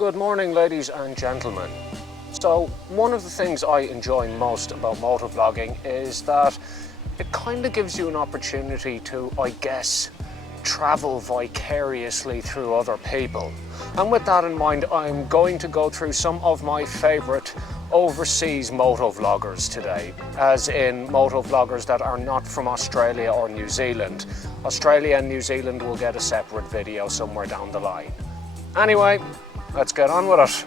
Good morning, ladies and gentlemen. So one of the things I enjoy most about motovlogging is that it kind of gives you an opportunity to, I guess, travel vicariously through other people. And with that in mind, I'm going to go through some of my favorite overseas motovloggers today, as in motovloggers that are not from Australia or New Zealand. Australia and New Zealand will get a separate video somewhere down the line. Anyway, let's get on with it.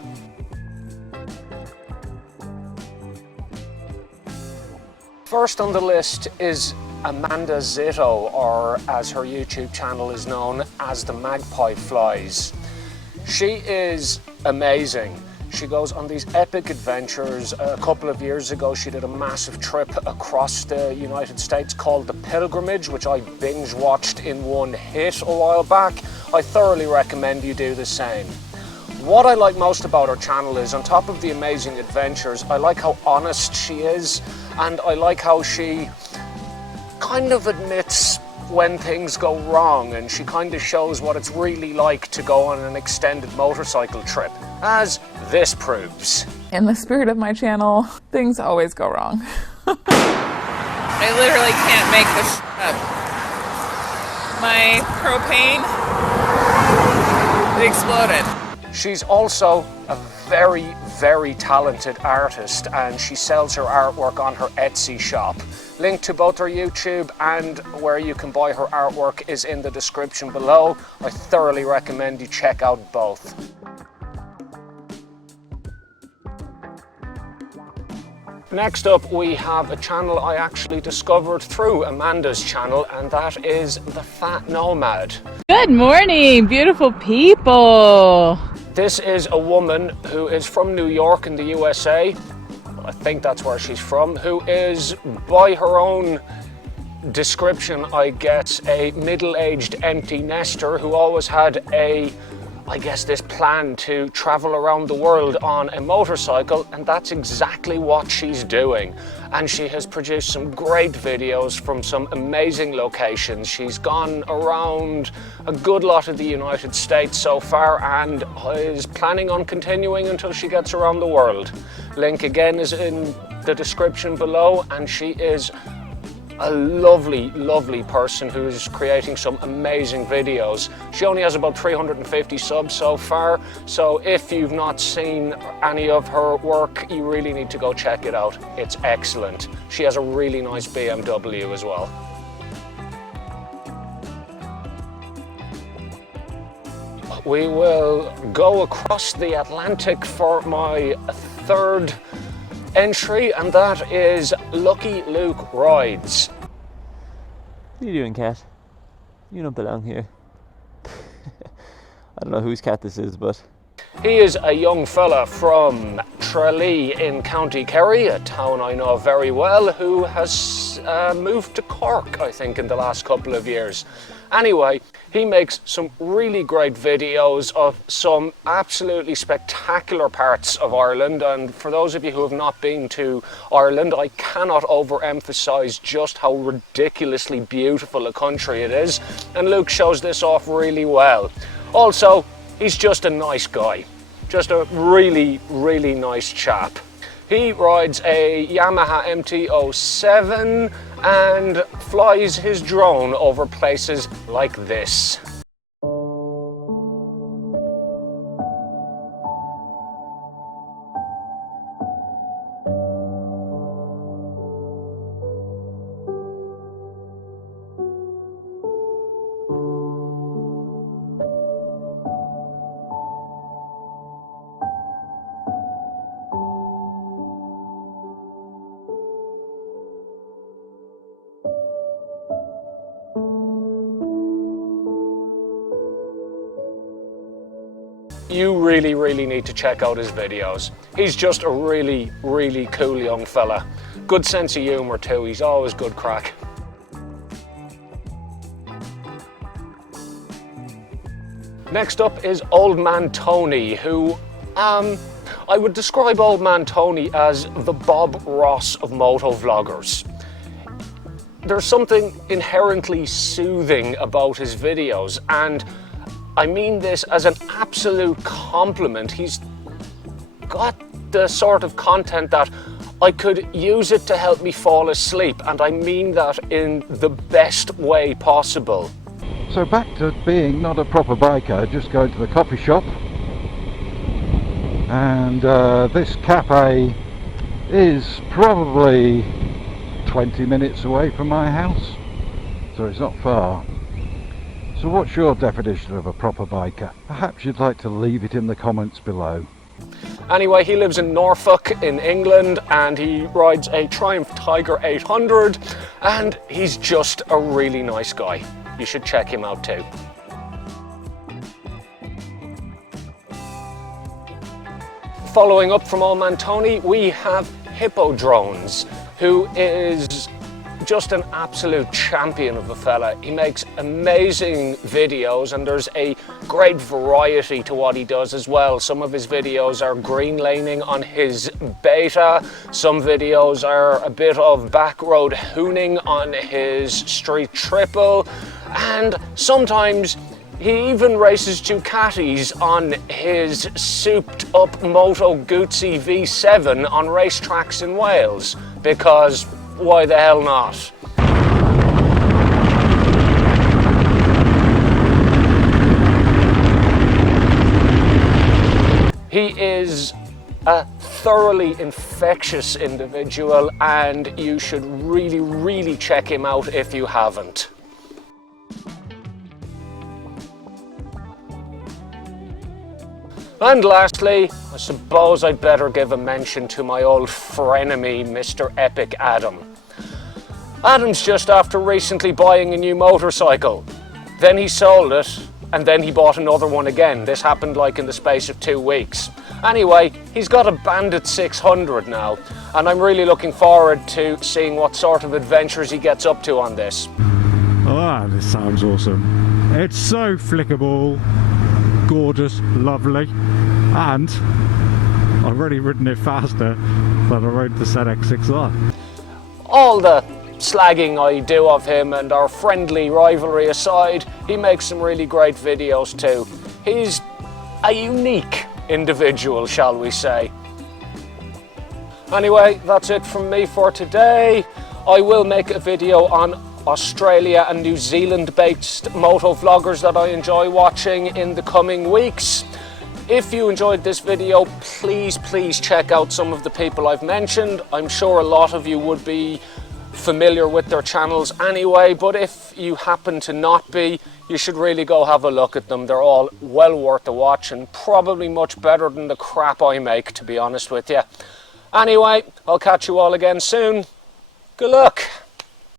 First on the list is Amanda Zitto, or as her YouTube channel is known as the Magpie Flies. She is amazing. She goes on these epic adventures. A couple of years ago, she did a massive trip across the United States called The Pilgrimage, which I binge watched in one hit a while back. I thoroughly recommend you do the same. What I like most about her channel is, on top of the amazing adventures, I like how honest she is, and I like how she kind of admits when things go wrong, and she kind of shows what it's really like to go on an extended motorcycle trip, as this proves. In the spirit of my channel, things always go wrong. I literally can't make this up. My propane, it exploded. She's also a very, very talented artist, and she sells her artwork on her Etsy shop. Link to both her YouTube and where you can buy her artwork is in the description below. I thoroughly recommend you check out both. Next up, we have a channel I actually discovered through Amanda's channel, and that is the Hat Nomad. Good morning, beautiful people. This is a woman who is from New York in the USA. I think that's where she's from, who is, by her own description, I guess, a middle-aged empty nester who always had this plan to travel around the world on a motorcycle, and that's exactly what she's doing. And she has produced some great videos from some amazing locations. She's gone around a good lot of the United States so far, and is planning on continuing until she gets around the world. Link again is in the description below, and she is a lovely, lovely person who is creating some amazing videos. She only has about 350 subs so far, so if you've not seen any of her work, you really need to go check it out. It's excellent. She has a really nice BMW as well. We will go across the Atlantic for my third entry, and that is Lucky Luke Rides. What are you doing, cat? You don't belong here. I don't know whose cat this is, but... He is a young fella from Tralee in County Kerry, a town I know very well, who has moved to Cork, I think, in the last couple of years. Anyway, he makes some really great videos of some absolutely spectacular parts of Ireland, and for those of you who have not been to Ireland, I cannot overemphasize just how ridiculously beautiful a country it is, and Luke shows this off really well. Also, he's just a nice guy, just a really, really nice chap. He rides a Yamaha MT-07 and flies his drone over places like this. You really, really need to check out his videos. He's just a really, really cool young fella. Good sense of humour too, he's always good crack. Next up is Old Man Tony, who I would describe Old Man Tony as the Bob Ross of motovloggers. There's something inherently soothing about his videos, and I mean this as an absolute compliment. He's got the sort of content that I could use it to help me fall asleep, and I mean that in the best way possible. So back to being not a proper biker, just going to the coffee shop, and this cafe is probably 20 minutes away from my house, so it's not far. So what's your definition of a proper biker? Perhaps you'd like to leave it in the comments below. Anyway, he lives in Norfolk in England, and he rides a Triumph Tiger 800, and he's just a really nice guy. You should check him out too. Following up from Old Man Tony, we have Hippo Drones, who is just an absolute champion of a fella. He makes amazing videos, and there's a great variety to what he does as well. Some of his videos are green laning on his beta, some videos are a bit of back road hooning on his street triple, and sometimes he even races Ducatis on his souped up Moto Guzzi V7 on racetracks in Wales, because why the hell not? He is a thoroughly infectious individual, and you should really check him out if you haven't. And lastly, I suppose I'd better give a mention to my old frenemy, Mr. Epic Adam. Adam's just after recently buying a new motorcycle. Then he sold it, and then he bought another one again. This happened like in the space of 2 weeks. Anyway, he's got a Bandit 600 now, and I'm really looking forward to seeing what sort of adventures he gets up to on this. Ah, this sounds awesome. It's so flickable, gorgeous, lovely, and I've already ridden it faster than I rode the ZX6R. All the slagging I do of him and our friendly rivalry aside, he makes some really great videos too. He's a unique individual, shall we say. Anyway, that's it from me for today. I will make a video on Australia and New Zealand based motovloggers that I enjoy watching in the coming weeks. If you enjoyed this video, please check out some of the people I've mentioned. I'm sure a lot of you would be familiar with their channels anyway, but if you happen to not be, you should really go have a look at them. They're all well worth a watch, and probably much better than the crap I make, to be honest with you. Anyway, I'll catch you all again soon. Good luck.